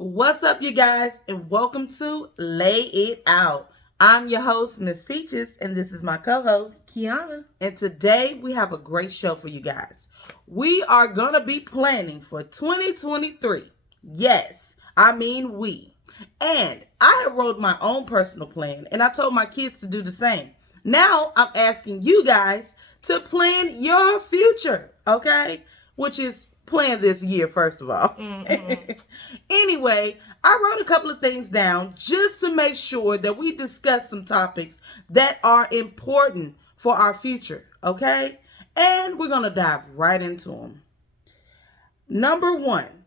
What's up, you guys, and welcome to Lay It Out. I'm your host, Miss Peaches, and this is my co host, Kiana. And today we have a great show for you guys. We are going to be planning for 2023. Yes, I mean we. And I have wrote my own personal plan, and I told my kids to do the same. Now I'm asking you guys to plan your future, okay? Which is plan this year, first of all. Anyway, I wrote a couple of things down just to make sure that we discuss some topics that are important for our future, okay? And we're going to dive right into them. Number one,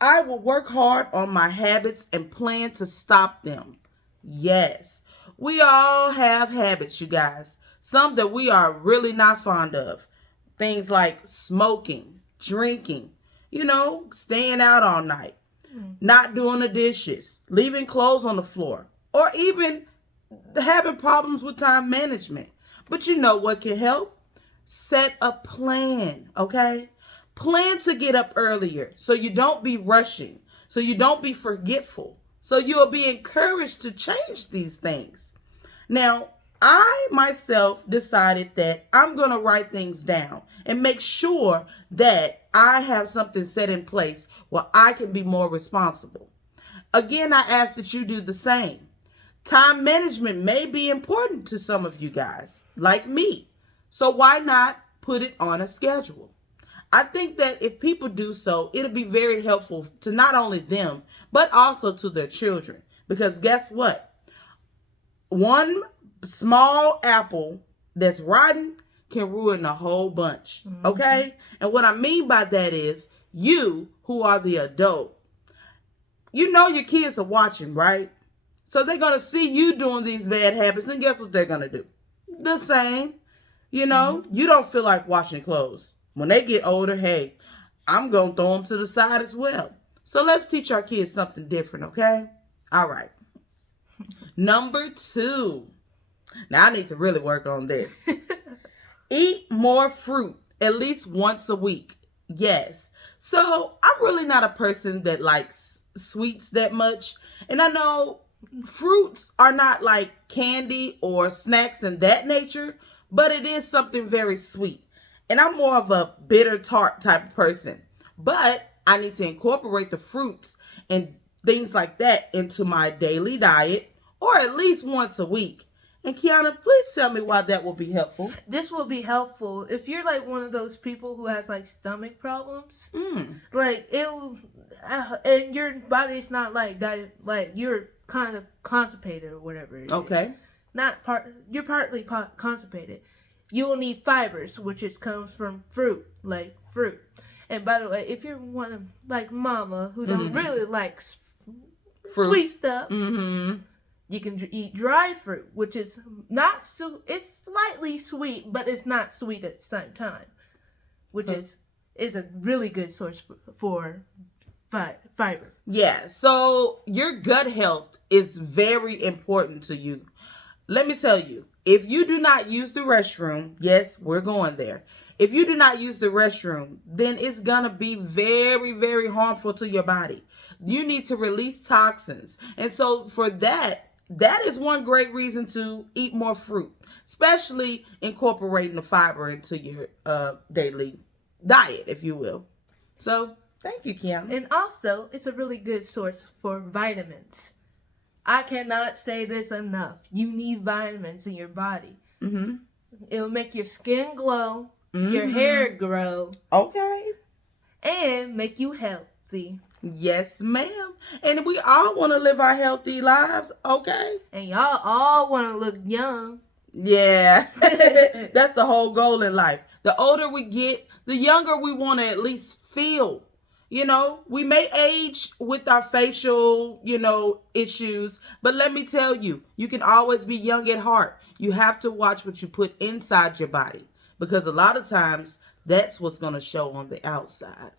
I will work hard on my habits and plan to stop them. Yes, we all have habits, you guys. Some that we are really not fond of. Things like smoking, drinking, staying out all night, not doing the dishes, leaving clothes on the floor, or even having problems with time management. But you know what can help? Set a plan, okay? Plan to get up earlier so you don't be rushing, so you don't be forgetful, so you'll be encouraged to change these things. Now, I myself decided that I'm going to write things down and make sure that I have something set in place where I can be more responsible. Again, I ask that you do the same. Time management may be important to some of you guys, like me. So why not put it on a schedule? I think that if people do so, it'll be very helpful to not only them, but also to their children. Because guess what? One small apple that's rotten can ruin a whole bunch. Okay? And what I mean by that is you, who are the adult, you know your kids are watching, right? So they're going to see you doing these bad habits, and guess what they're going to do? The same. You don't feel like washing clothes. When they get older, hey, I'm going to throw them to the side as well. So let's teach our kids something different, okay? All right. Number 2. Now I need to really work on this. Eat more fruit at least once a week. Yes. So I'm really not a person that likes sweets that much. And I know fruits are not like candy or snacks in that nature, but it is something very sweet. And I'm more of a bitter tart type of person. But I need to incorporate the fruits and things like that into my daily diet, or at least once a week. And Kiana, please tell me why that will be helpful. This will be helpful if you're like one of those people who has like stomach problems. Like and your body's not like that. Like you're kind of constipated or whatever. Okay. You're partly constipated. You will need fibers, which comes from fruit, like fruit. And by the way, if you're one of like Mama who don't really like sweet stuff. You can eat dry fruit, which is not so. It's slightly sweet, but it's not sweet at the same time, which is a really good source for fiber. Yeah. So your gut health is very important to you. Let me tell you, if you do not use the restroom, yes, we're going there. If you do not use the restroom, then it's going to be very, very harmful to your body. You need to release toxins. And so for that is one great reason to eat more fruit, especially incorporating the fiber into your daily diet, if you will. So thank you, Kiana. And also, it's a really good source for vitamins. I cannot say this enough. You need vitamins in your body. It'll make your skin glow, your hair grow. Okay. And make you healthy. Yes, ma'am. And we all want to live our healthy lives, okay? And y'all all want to look young. Yeah. That's the whole goal in life. The older we get, the younger we want to at least feel. We may age with our facial, issues, but let me tell you, you can always be young at heart. You have to watch what you put inside your body, because a lot of times that's what's going to show on the outside.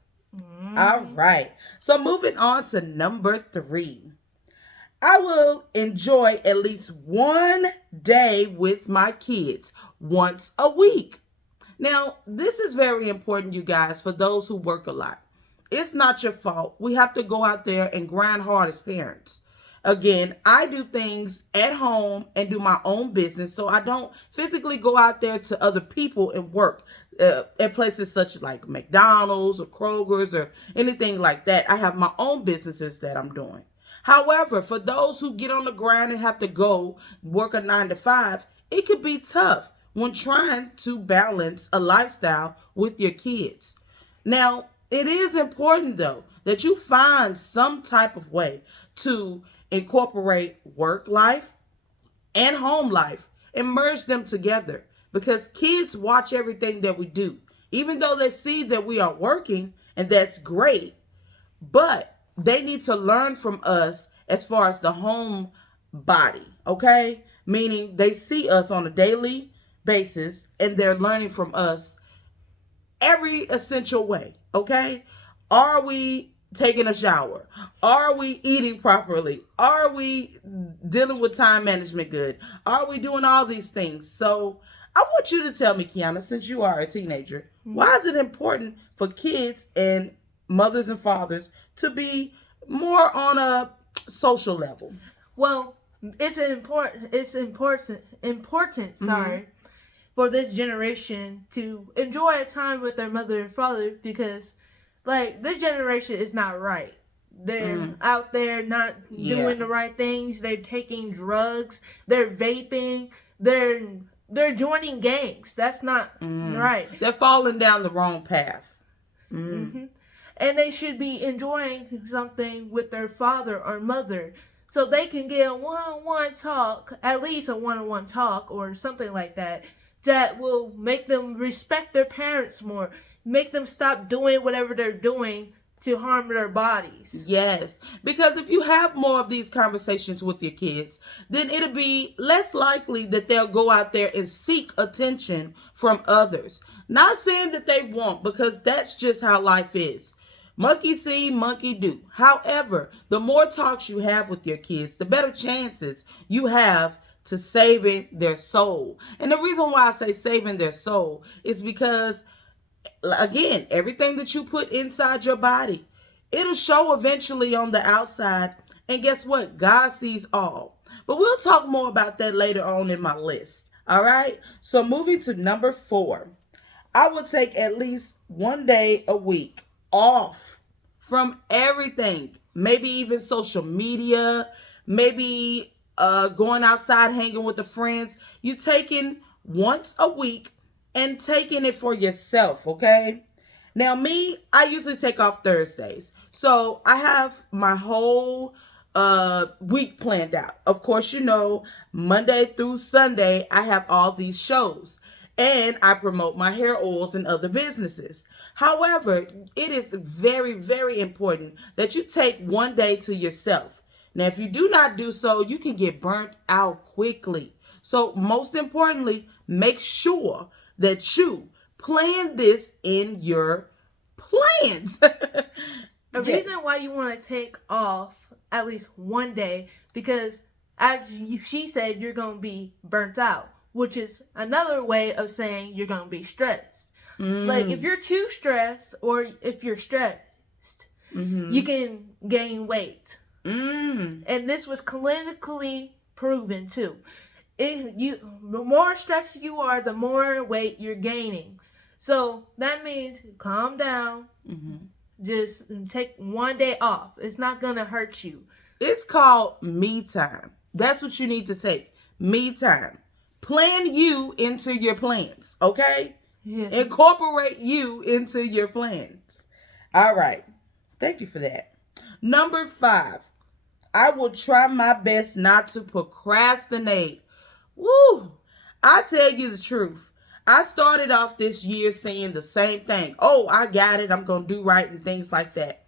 All right. So moving on to number 3. I will enjoy at least one day with my kids once a week. Now, this is very important, you guys, for those who work a lot. It's not your fault. We have to go out there and grind hard as parents. Again, I do things at home and do my own business, so I don't physically go out there to other people and work at places such like McDonald's or Kroger's or anything like that. I have my own businesses that I'm doing. However, for those who get on the grind and have to go work a 9 to 5, it could be tough when trying to balance a lifestyle with your kids. Now, it is important though that you find some type of way to incorporate work life and home life and merge them together because kids watch everything that we do. Even though they see that we are working, and that's great, but they need to learn from us as far as the home body, okay? Meaning they see us on a daily basis and they're learning from us every essential way, okay? Are we taking a shower? Are we eating properly? Are we dealing with time management good? Are we doing all these things? So I want you to tell me, Kiana, since you are a teenager, why is it important for kids and mothers and fathers to be more on a social level? Well, it's important, sorry, for this generation to enjoy a time with their mother and father because, like, this generation is not right. They're out there not doing the right things. They're taking drugs. They're vaping. They're joining gangs. That's not right. They're falling down the wrong path. And they should be enjoying something with their father or mother so they can get a one-on-one talk, at least a one-on-one talk or something like that, that will make them respect their parents more, make them stop doing whatever they're doing to harm their bodies. Yes, because if you have more of these conversations with your kids, then it'll be less likely that they'll go out there and seek attention from others. Not saying that they won't, because that's just how life is. Monkey see, monkey do. However, the more talks you have with your kids, the better chances you have to saving their soul. And the reason why I say saving their soul is because, again, everything that you put inside your body, it'll show eventually on the outside. And guess what? God sees all. But we'll talk more about that later on in my list. All right? So moving to number 4, I will take at least one day a week off from everything. Maybe even social media, maybe going outside, hanging with the friends. You taking once a week and taking it for yourself, okay? Now, me, I usually take off Thursdays. So I have my whole week planned out. Of course, you know, Monday through Sunday, I have all these shows. And I promote my hair oils and other businesses. However, it is very, very important that you take one day to yourself. Now, if you do not do so, you can get burnt out quickly. So most importantly, make sure that you plan this in your plans. A reason why you want to take off at least one day, because she said, you're going to be burnt out, which is another way of saying you're going to be stressed. Like, if you're too stressed or if you're stressed, you can gain weight. And this was clinically proven too. The more stressed you are, the more weight you're gaining. So that means calm down. Just take one day off. It's not going to hurt you. It's called me time. That's what you need to take. Me time. Plan you into your plans, okay? Yes. Incorporate you into your plans. All right. Thank you for that. Number 5. I will try my best not to procrastinate. Woo! I tell you the truth. I started off this year saying the same thing. Oh, I got it. I'm going to do right and things like that.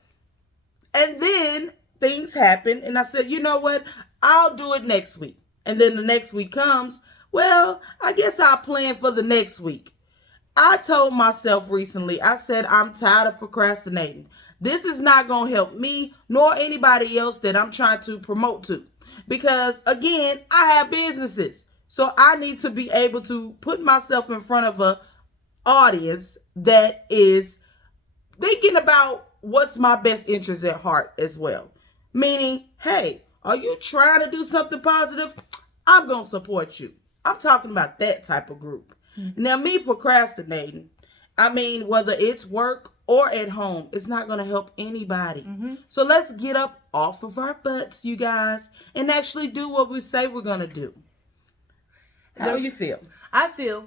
And then things happen and I said, you know what? I'll do it next week. And then the next week comes. Well, I guess I'll plan for the next week. I told myself recently, I said, I'm tired of procrastinating. This is not going to help me nor anybody else that I'm trying to promote to. Because, again, I have businesses. So I need to be able to put myself in front of an audience that is thinking about what's my best interest at heart as well. Meaning, hey, are you trying to do something positive? I'm going to support you. I'm talking about that type of group. Now, me procrastinating, I mean, whether it's work or at home, it's not going to help anybody. So let's get up off of our butts, you guys, and actually do what we say we're going to do. How do you feel? I feel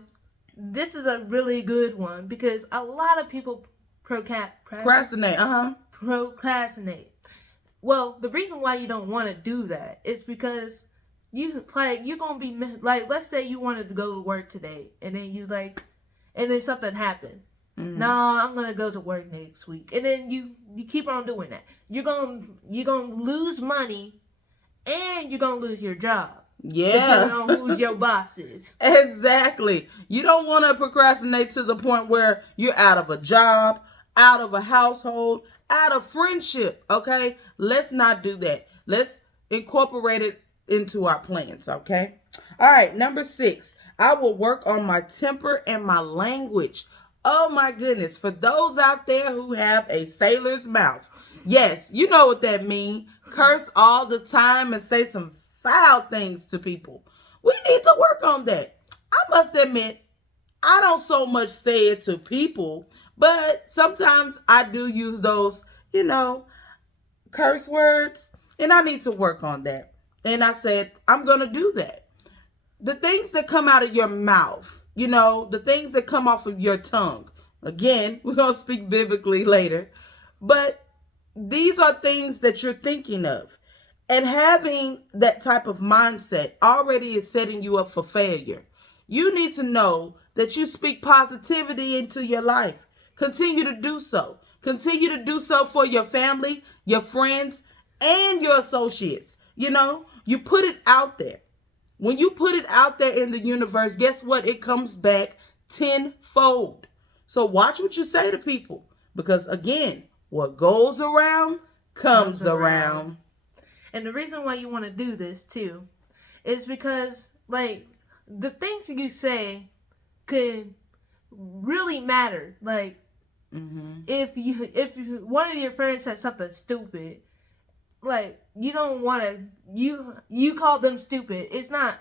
this is a really good one because a lot of people Procrastinate. procrastinate. Well, the reason why you don't want to do that is because you're gonna be like, let's say you wanted to go to work today, and then something happened. No, I'm gonna go to work next week, and then you keep on doing that. You're gonna lose money, and you're gonna lose your job. Yeah. Depending on who's your boss is. Exactly. You don't want to procrastinate to the point where you're out of a job, out of a household, out of friendship. Okay? Let's not do that. Let's incorporate it into our plans. Okay? All right. Number 6, I will work on my temper and my language. Oh my goodness. For those out there who have a sailor's mouth. Yes, you know what that means. Curse all the time and say some foul things to people. We need to work on that. I must admit, I don't so much say it to people, but sometimes I do use those, curse words, and I need to work on that. And I said, I'm going to do that. The things that come out of your mouth, the things that come off of your tongue. Again, we're going to speak biblically later, but these are things that you're thinking of. And having that type of mindset already is setting you up for failure. You need to know that you speak positivity into your life. Continue to do so. Continue to do so for your family, your friends, and your associates. You put it out there. When you put it out there in the universe, guess what? It comes back tenfold. So watch what you say to people. Because again, what goes around comes around. And the reason why you want to do this too is because the things you say could really matter. If one of your friends said something stupid, you don't want to you call them stupid. It's not,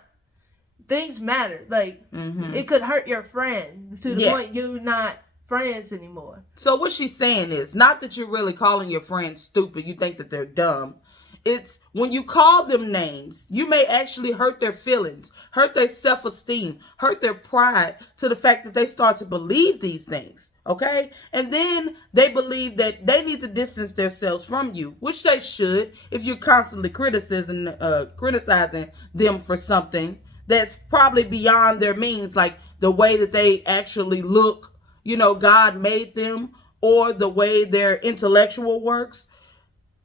things matter. It could hurt your friend to the point you're not friends anymore. So what she's saying is not that you're really calling your friends stupid. You think that they're dumb. It's when you call them names, you may actually hurt their feelings, hurt their self-esteem, hurt their pride to the fact that they start to believe these things, okay? And then they believe that they need to distance themselves from you, which they should if you're constantly criticizing them for something that's probably beyond their means, like the way that they actually look, God made them, or the way their intellectual works.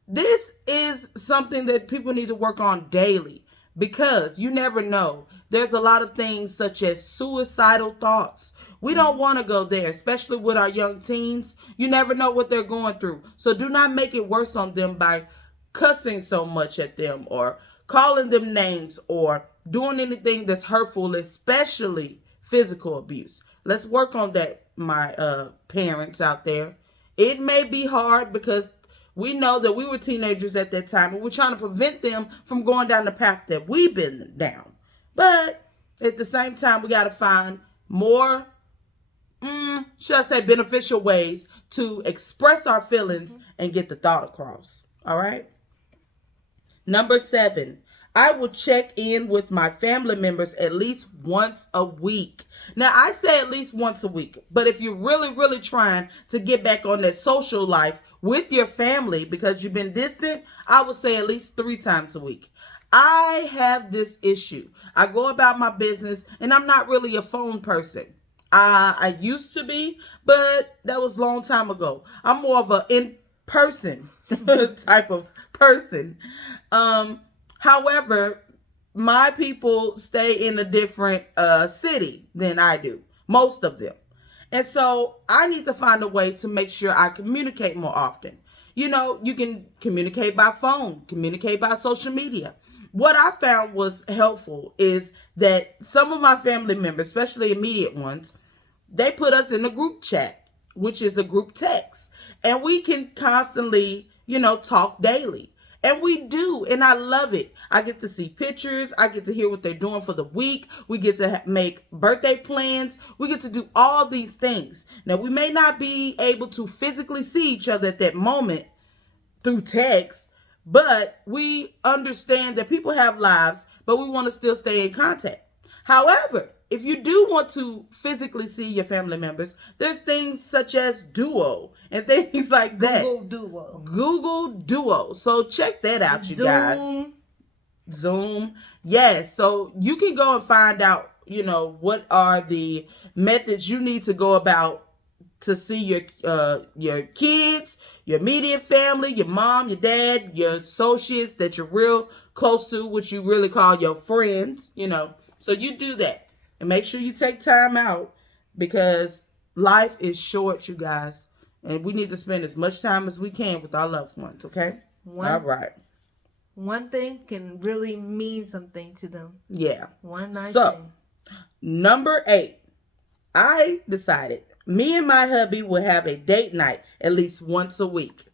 This is something that people need to work on daily because you never know. There's a lot of things such as suicidal thoughts. We don't want to go there, especially with our young teens. You never know what they're going through. So do not make it worse on them by cussing so much at them or calling them names or doing anything that's hurtful, especially physical abuse. Let's work on that, my parents out there. It may be hard because we know that we were teenagers at that time, and we're trying to prevent them from going down the path that we've been down. But at the same time, we got to find more, should I say, beneficial ways to express our feelings and get the thought across. All right? Number 7, I will check in with my family members at least once a week. Now, I say at least once a week, but if you're really, really trying to get back on that social life with your family because you've been distant, I would say at least 3 times a week. I have this issue. I go about my business and I'm not really a phone person. I used to be, but that was a long time ago. I'm more of an in-person type of person. However, my people stay in a different city than I do, most of them. And so I need to find a way to make sure I communicate more often. You can communicate by phone, communicate by social media. What I found was helpful is that some of my family members, especially immediate ones, they put us in a group chat, which is a group text. And we can constantly, talk daily. And we do, and I love it. I get to see pictures. I get to hear what they're doing for the week. We get to make birthday plans. We get to do all these things. Now, we may not be able to physically see each other at that moment through text, but we understand that people have lives, but we want to still stay in contact. However, if you do want to physically see your family members, there's things such as Duo and things like that. Google Duo. So check that out, you guys. Zoom. Yes. So you can go and find out, what are the methods you need to go about to see your kids, your immediate family, your mom, your dad, your associates that you're real close to, which you really call your friends, So you do that. And make sure you take time out because life is short, you guys. And we need to spend as much time as we can with our loved ones, okay? All right. One thing can really mean something to them. Yeah. One nice thing. So, number 8. I decided me and my hubby will have a date night at least once a week.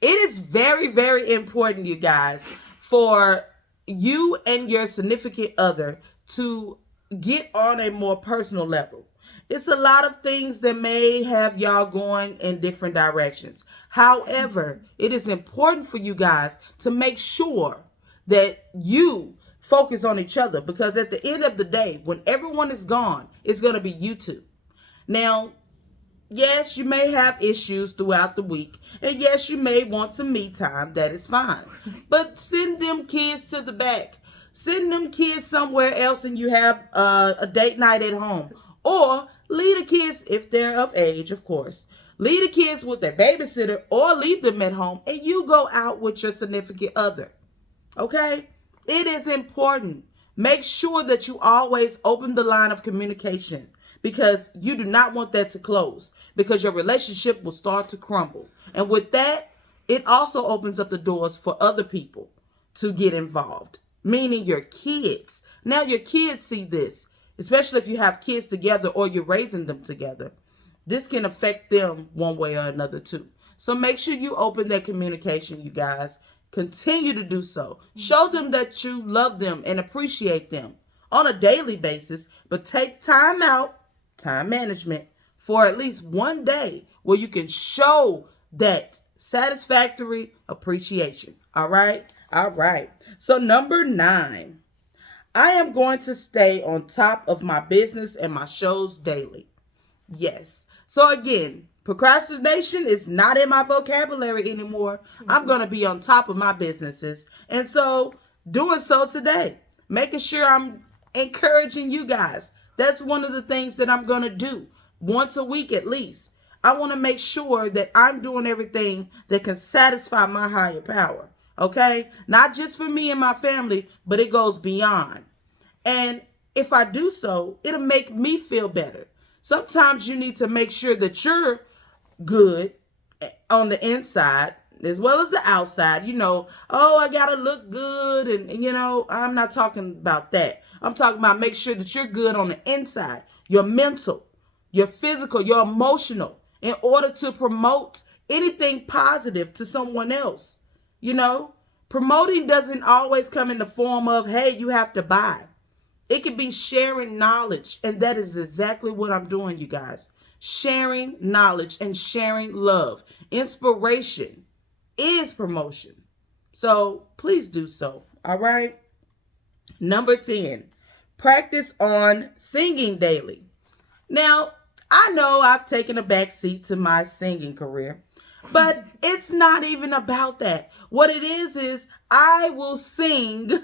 It is very, very important, you guys, for you and your significant other to get on a more personal level. It's a lot of things that may have y'all going in different directions. However, it is important for you guys to make sure that you focus on each other because at the end of the day, when everyone is gone, it's going to be you two. Now, yes, you may have issues throughout the week. And yes, you may want some me time. That is fine. But send them kids to the back. Send them kids somewhere else and you have a date night at home. Or leave the kids, if they're of age, of course. Leave the kids with their babysitter or leave them at home and you go out with your significant other. Okay? It is important. Make sure that you always open the line of communication because you do not want that to close because your relationship will start to crumble. And with that, it also opens up the doors for other people to get involved, meaning your kids. Now your kids see this, especially if you have kids together or you're raising them together. This can affect them one way or another too. So make sure you open that communication, you guys. Continue to do so. Show them that you love them and appreciate them on a daily basis, but take time out, time management, for at least one day where you can show that satisfactory appreciation. All right? All right. So number 9, I am going to stay on top of my business and my shows daily. Yes. So again, procrastination is not in my vocabulary anymore. I'm going to be on top of my businesses. And so doing so today, making sure I'm encouraging you guys. That's one of the things that I'm going to do once a week at least. I want to make sure that I'm doing everything that can satisfy my higher power. Okay? Not just for me and my family, but it goes beyond. And if I do so, it'll make me feel better. Sometimes you need to make sure that you're good on the inside as well as the outside. I gotta look good and I'm not talking about that. I'm talking about make sure that you're good on the inside, your mental, your physical, your emotional, in order to promote anything positive to someone else. Promoting doesn't always come in the form of, hey, you have to buy. It can be sharing knowledge, and that is exactly what I'm doing, you guys. Sharing knowledge and sharing love. Inspiration is promotion. So please do so. All right. Number 10, practice on singing daily. Now, I know I've taken a back seat to my singing career, but it's not even about that. What it is I will sing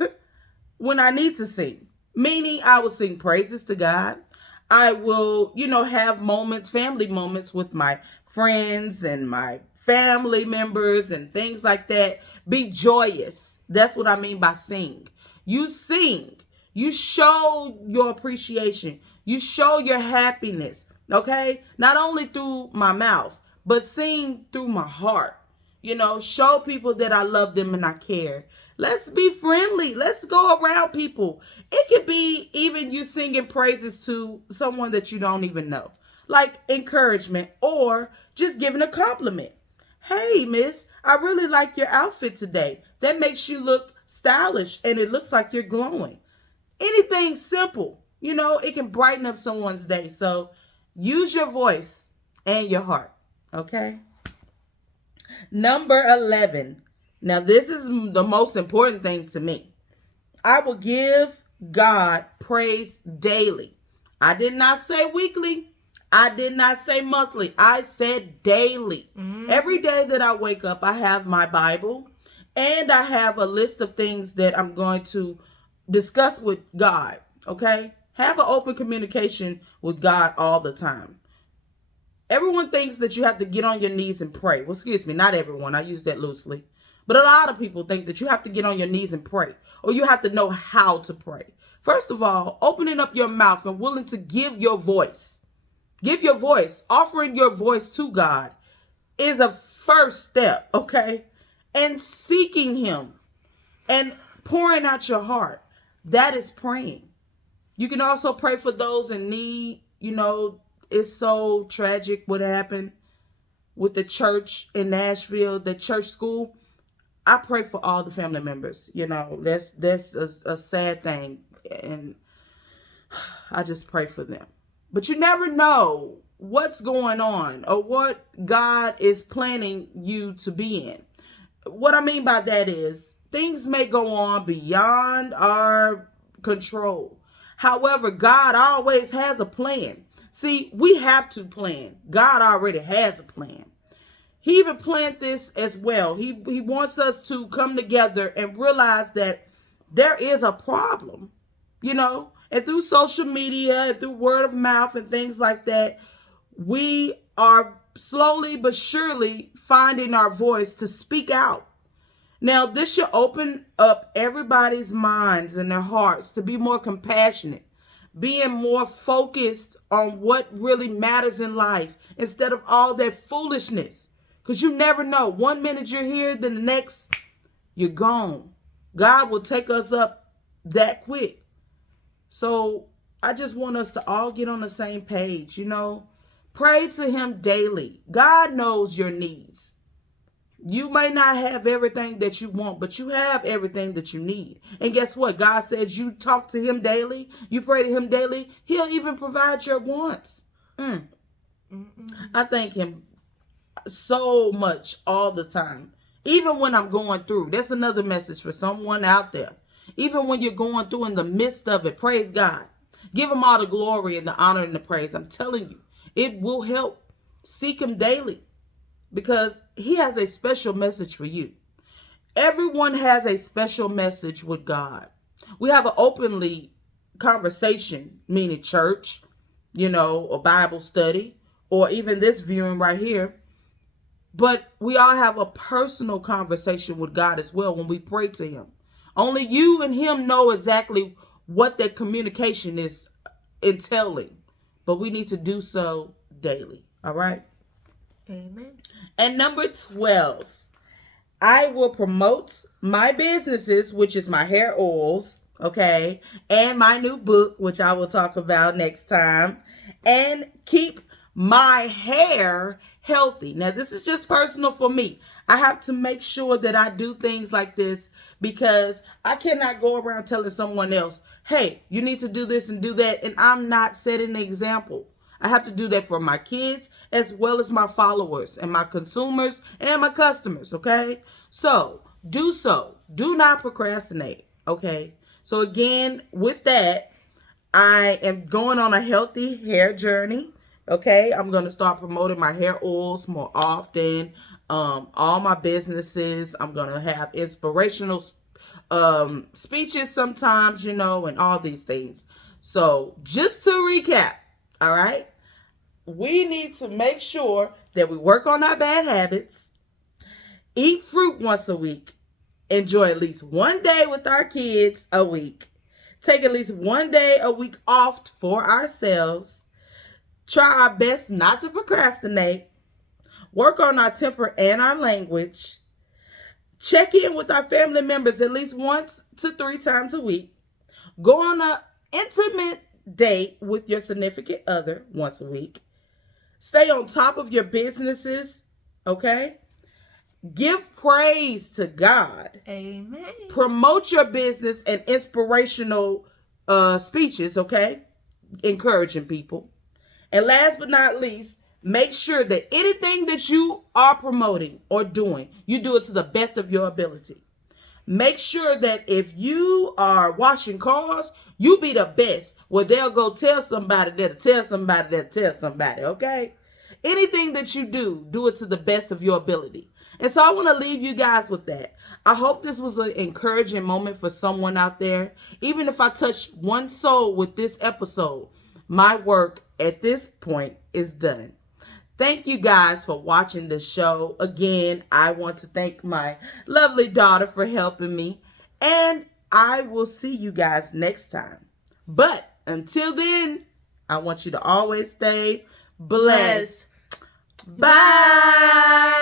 when I need to sing. Meaning I will sing praises to God. I will, have moments, family moments with my friends and my family members and things like that. Be joyous. That's what I mean by sing. You sing. You show your appreciation. You show your happiness. Okay? Not only through my mouth, but sing through my heart. Show people that I love them and I care. Let's be friendly. Let's go around people. It could be even you singing praises to someone that you don't even know. like encouragement or just giving a compliment. Hey, miss, I really like your outfit today. That makes you look stylish and it looks like you're glowing. Anything simple, it can brighten up someone's day. So use your voice and your heart. Okay. Number 11. Now, this is the most important thing to me. I will give God praise daily. I did not say weekly. I did not say monthly. I said daily. Every day that I wake up, I have my Bible and I have a list of things that I'm going to discuss with God. Okay? Have an open communication with God all the time. Everyone thinks that you have to get on your knees and pray. Well, excuse me, not everyone. I use that loosely. But a lot of people think that you have to get on your knees and pray, or you have to know how to pray. First of all, opening up your mouth and willing to give your voice. Give your voice. Offering your voice to God is a first step, okay? And seeking Him and pouring out your heart. That is praying. You can also pray for those in need. It's so tragic what happened with the church in Nashville, the church school. I pray for all the family members. That's a sad thing. And I just pray for them. But you never know what's going on or what God is planning you to be in. What I mean by that is things may go on beyond our control. However, God always has a plan. See, we have to plan. God already has a plan. He even planned this as well. He wants us to come together and realize that there is a problem, and through social media and through word of mouth and things like that, we are slowly but surely finding our voice to speak out. Now, this should open up everybody's minds and their hearts to be more compassionate, being more focused on what really matters in life instead of all that foolishness. Because you never know. One minute you're here, then the next you're gone. God will take us up that quick. So I just want us to all get on the same page, Pray to Him daily. God knows your needs. You may not have everything that you want, but you have everything that you need. And guess what? God says you talk to Him daily, you pray to Him daily, He'll even provide your wants. I thank Him so much all the time. Even when I'm going through. That's another message for someone out there. Even when you're going through in the midst of it, praise God. Give Him all the glory and the honor and the praise. I'm telling you, it will help. Seek Him daily because He has a special message for you. Everyone has a special message with God. We have an openly conversation, meaning church, or Bible study, or even this viewing right here. But we all have a personal conversation with God as well when we pray to Him. Only you and Him know exactly what that communication is entailing. But we need to do so daily. All right? Amen. And number 12, I will promote my businesses, which is my hair oils, okay, and my new book, which I will talk about next time, and keep my hair healthy. Now, this is just personal for me. I have to make sure that I do things like this because I cannot go around telling someone else, hey, you need to do this and do that, and I'm not setting an example. I have to do that for my kids as well as my followers and my consumers and my customers, okay? So, do so. Do not procrastinate, okay? So, again, with that, I am going on a healthy hair journey, okay? I'm going to start promoting my hair oils more often, all my businesses. I'm going to have inspirational speeches sometimes, and all these things. So, just to recap, all right? We need to make sure that we work on our bad habits, eat fruit once a week, enjoy at least one day with our kids a week, take at least one day a week off for ourselves, try our best not to procrastinate, work on our temper and our language, check in with our family members at least 1 to 3 times a week, go on an intimate date with your significant other once a week, Stay on top of your businesses, okay? Give praise to God. Amen. Promote your business and inspirational speeches, okay? Encouraging people. And last but not least, make sure that anything that you are promoting or doing, you do it to the best of your ability. Make sure that if you are washing cars, you be the best. Well, they'll go tell somebody that'll tell somebody that'll tell somebody, okay? Anything that you do it to the best of your ability. And so I want to leave you guys with that. I hope this was an encouraging moment for someone out there. Even if I touch one soul with this episode, my work at this point is done. Thank you guys for watching the show. Again, I want to thank my lovely daughter for helping me. And I will see you guys next time. But until then, I want you to always stay blessed. Bye.